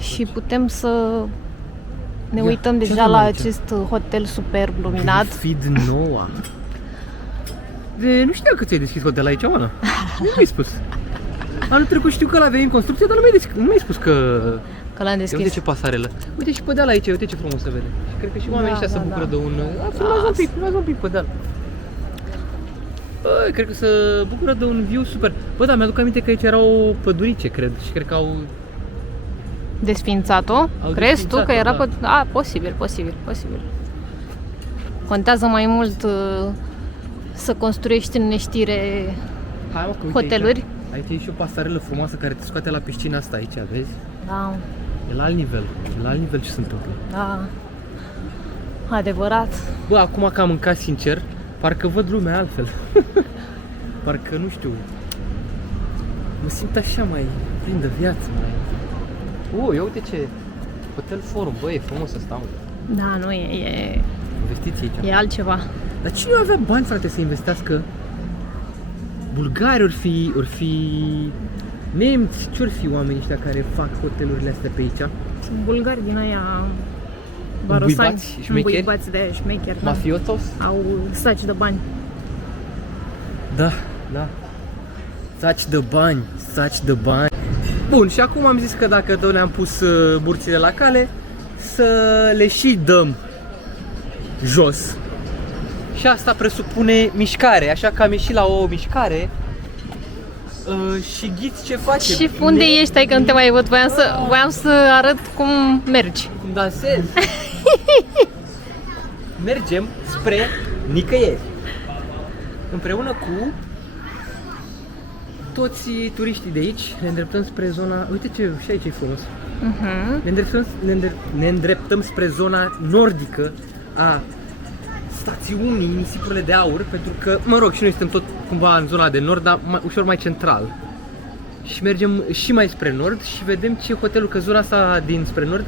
Și putem să ne uităm deja la acest hotel superb luminat. Feed Noa. Nu știam că ți-ai deschis hotel aici, Oana. Nu mi-ai spus. Anul trecut știu că l-aveai în construcție, dar nu mi-ai spus că l-am deschis. Uite ce pasarelă. Uite și pe aici, uite ce frumos se vede. Și cred că și oamenii ăștia se bucură de un... filmează un pic pe deal. Bă, cred că se bucură de un view super. Bă, da, mi-aduc aminte că aici era o pădurice, cred. Și cred că au... Desfințat-o? Crezi tu că era... Da. Posibil. Contează mai mult să construiești în neștire hoteluri. Aici e și o pasarelă frumoasă care te scoate la piscina asta aici, vezi? Da. E la alt nivel. E la alt nivel ce se întâmplă. Da. Adevărat. Bă, acum că am mâncat sincer, parcă văd lumea altfel. Parcă, nu știu, mă simt așa mai plin de viață, mai... ia uite ce Hotel Forum, bă, e frumos ăsta, mă. Da, nu e... Investiții aici. E altceva. Dar cine avea bani, frate, să investească? Bulgari ori fi nemți, ce-or fi oamenii ăștia care fac hotelurile astea pe aici? Sunt bulgari din aia Îmbuibați, șmecheri? Îmbuibați de șmecheri, da. Mafiotos? Au saci de bani. Da. Saci de bani. Bun, și acum am zis că dacă tot ne-am pus burțile la cale, să le și dăm jos. Și asta presupune mișcare, așa că am ieșit la o mișcare și ghiți ce facem. Și unde ești? Hai că nu te mai văd, voiam să arăt cum mergi. Cum dansez. Mergem spre nicăieri. Împreună cu toți turiștii de aici ne îndreptăm spre zona... Uite ce, și aici e frumos. Ne îndreptăm spre zona nordică a stațiunii Nisipurile de Aur, pentru că, mă rog, și noi suntem tot cumva în zona de nord, dar ușor mai central. Și mergem și mai spre nord și vedem ce hotelul, că zona asta din spre nord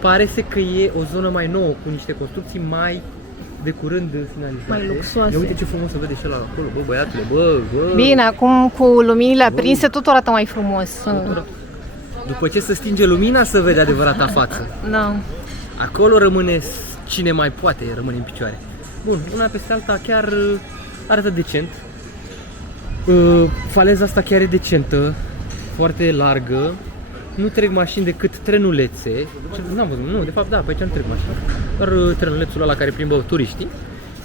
pare că e o zonă mai nouă, cu niște construcții mai de curând finalizate. Mai luxoase. Ia uite ce frumos se vede și ăla acolo, bă, băiatule, bă. Bine, acum cu luminile aprinse tot arată mai frumos. După ce se stinge lumina, se vede adevărata față. Da. Acolo rămâne cine mai poate, rămâne în picioare. Bun, una peste alta chiar arată decent. Faleza asta chiar e decentă, foarte largă. Nu trec mașini decât trenulețe. N-am văzut, nu, de fapt da, pe aici nu trec mașini. Doar trenulețul ăla care plimbă turiștii.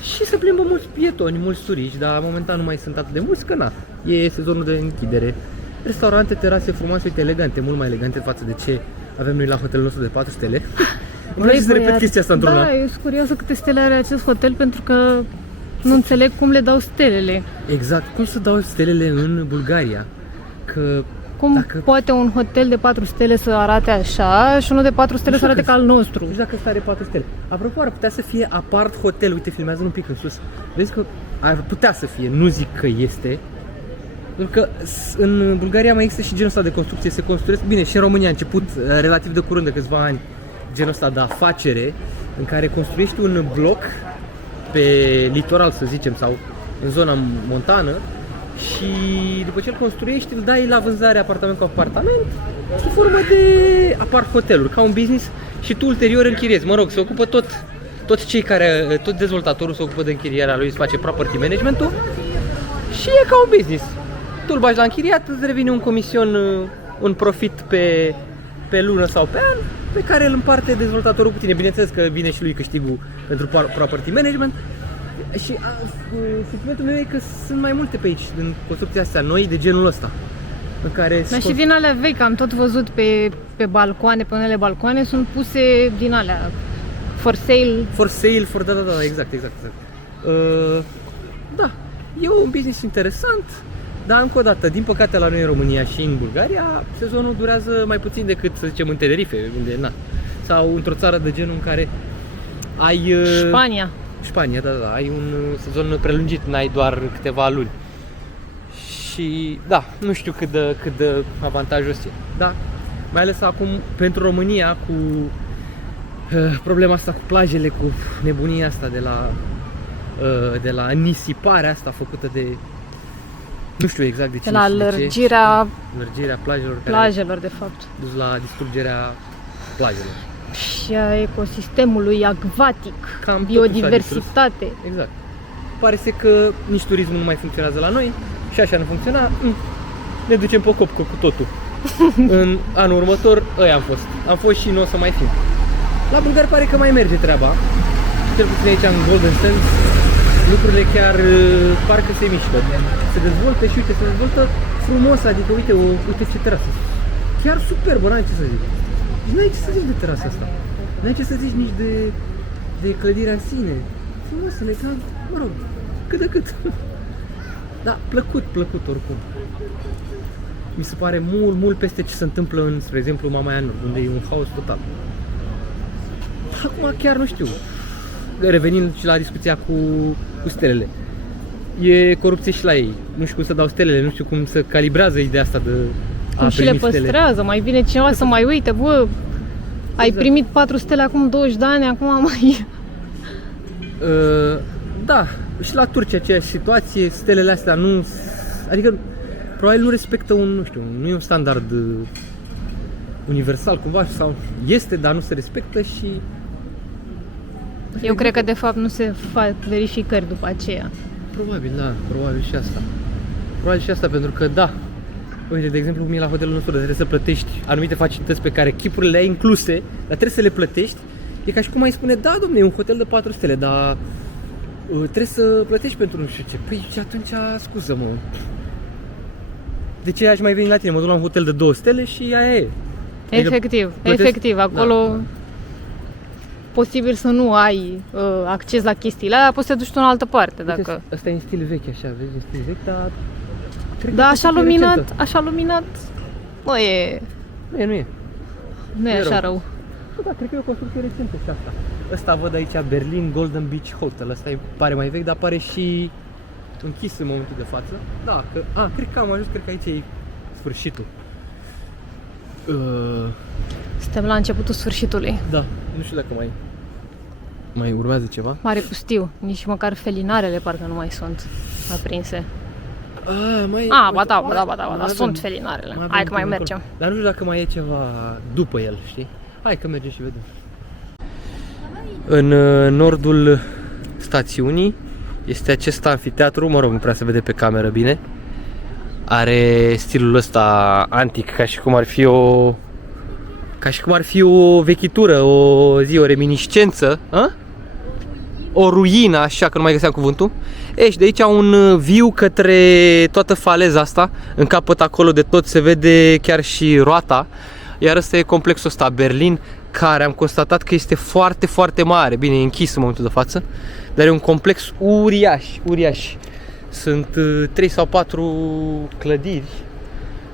Și se plimbă mulți pietoni, mulți turiști, dar momentan nu mai sunt atât de mulți, că na, e sezonul de închidere. Restaurante, terase frumoase, uite, elegante, mult mai elegante față de ce avem noi la hotelul nostru de 4 stele. Îmi place să repet chestia asta într-una. Da, eu sunt curioasă câte stele are acest hotel, pentru că nu înțeleg cum le dau stelele. Exact, cum să dau stelele în Bulgaria? Că cum poate un hotel de 4 stele să arate așa și unul de 4 stele să arate ca al nostru? Nu știu dacă ăsta are 4 stele. Apropo, ar putea să fie apart hotel. Uite, filmează un pic în sus. Vezi că ar putea să fie, nu zic că este. Pentru că în Bulgaria mai există și genul ăsta de construcție. Se construiesc, bine, și în România a început relativ de curând, de câțiva ani, genul ăsta de afacere în care construiești un bloc pe litoral, să zicem, sau în zona montană. Și după ce îl construiești, îl dai la vânzare apartament cu apartament sub formă de apart hoteluri, ca un business, și tu ulterior închiriezi. Mă rog, se ocupă tot dezvoltatorul se ocupă de închirierea lui, îți face property management-ul și e ca un business. Tu îl bagi la închiriat, îți revine un comision, un profit pe lună sau pe an, pe care îl împarte dezvoltatorul cu tine. Bineînțeles că vine și lui câștigul pentru property management. Și sentimentul meu e că sunt mai multe pe aici, în construcția astea noi, de genul ăsta, în care... Dar și din alea vechi, am tot văzut pe balcoane, pe unele balcoane, sunt puse din alea, for sale. For sale, da, exact. Da, e un business interesant, dar încă o dată, din păcate la noi în România și în Bulgaria, sezonul durează mai puțin decât, să zicem, în Tenerife, unde, sau într-o țară de genul în care ai... Spania, da, ai un sezon prelungit, n-ai doar câteva luni. Și da, nu știu cât de avantajos e. Da, mai ales acum pentru România, cu problema asta cu plajele, cu nebunia asta de la nisiparea asta făcută Nu știu exact de ce. De la lărgirea lărgirea plajelor, plajelor, de fapt. care dus la distrugerea plajelor. Și a ecosistemului acvatic, Cam totul s-a biodiversitate. Exact. Pare să că nici turismul nu mai funcționează la noi și așa nu funcționa, ne ducem pe copcă cu totul. În anul următor, ăia am fost. Am fost și nu o să mai fim. La bulgari pare că mai merge treaba. Cel puțin aici în Golden Sands lucrurile chiar parcă se mișcă. Se dezvoltă și uite, se dezvoltă frumos, adică uite ce terasă. Chiar superbă, n-ai ce să zic. Nu ai ce să zici de terasa asta. Nu ai ce să zici nici de clădirea în sine. Frumos, elegant, mă rog, cât de cât. Da, plăcut oricum. Mi se pare mult peste ce se întâmplă în, spre exemplu, Mamaia Nord, unde e un haos total. Acum chiar nu știu. Revenind și la discuția cu stelele. E corupție și la ei. Nu știu cum să dau stelele, nu știu cum să calibrează ideea asta de a Cum și le primi stele. păstrează, mai vine cineva să mai uite, bă, ai Exact. primit 4 stele acum 20 de ani, acum mai... Da, și la Turcia aceeași situație, stelele astea nu, adică probabil nu respectă nu e un standard universal cumva sau este, dar nu se respectă și Eu cred că de fapt nu se fac verificări după aceea. probabil și asta. Probabil și asta pentru că da. Uite, de exemplu, mie la hotelul nostru trebuie să plătești anumite facilități pe care chipurile le ai incluse, dar trebuie să le plătești. E ca și cum ai spune, da, domne, e un hotel de 4 stele, dar trebuie să plătești pentru nu știu ce. Păi și atunci, scuză-mă. De ce aș mai veni la tine? Mă duc la un hotel de 2 stele și aia e. Adică Efectiv, acolo Da. posibil să nu ai acces la chestiile alea, poți să te duci tu în altă parte, Uite, dacă... Asta e în stil vechi, așa, vezi, în stil vechi, dar... cred Da, că așa e luminat, recentă. nu e Nu e. așa rău. Da, cred că e o construcție recentă și asta. Ăsta văd aici Berlin Golden Beach Hotel. Ăsta pare mai vechi, dar pare și închis în momentul de față. Da, cred că am ajuns, cred că aici e sfârșitul. Suntem la începutul sfârșitului. Da, nu știu dacă mai urmează ceva. Mare pustiu, nici măcar felinarele parcă nu mai sunt aprinse. Ba da, sunt felinarele. Hai că mai mergem. Dar nu știu dacă mai e ceva după el, știi? Hai că mergem și vedem. În nordul stațiunii este acest anfiteatru, mă rog, nu prea se vede pe cameră bine. Are stilul ăsta antic, ca și cum ar fi o vechitură, o reminiscență, o ruină, așa că nu mai găseam cuvântul. Și de aici un viu către toată faleza asta, în capăt acolo de tot se vede chiar și roata. Iar ăsta e complexul ăsta, Berlin, care am constatat că este foarte, foarte mare. Bine, e închis în momentul de față, dar e un complex uriaș. Sunt 3 sau 4 clădiri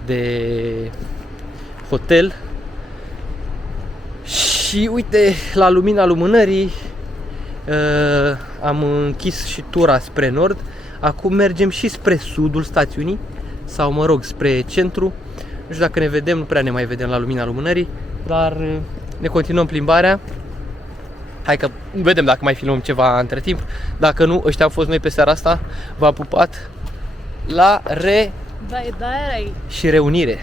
de hotel. Și uite, la lumina lumânării am închis și tura spre nord. Acum mergem și spre sudul stațiunii, sau mă rog, spre centru. Nu știu dacă ne vedem, nu prea ne mai vedem la lumina lumânării, dar ne continuăm plimbarea. Hai că vedem dacă mai filmăm ceva între timp. Dacă nu, ăștia au fost noi pe seara asta. V-am pupat. La Da, și reunire.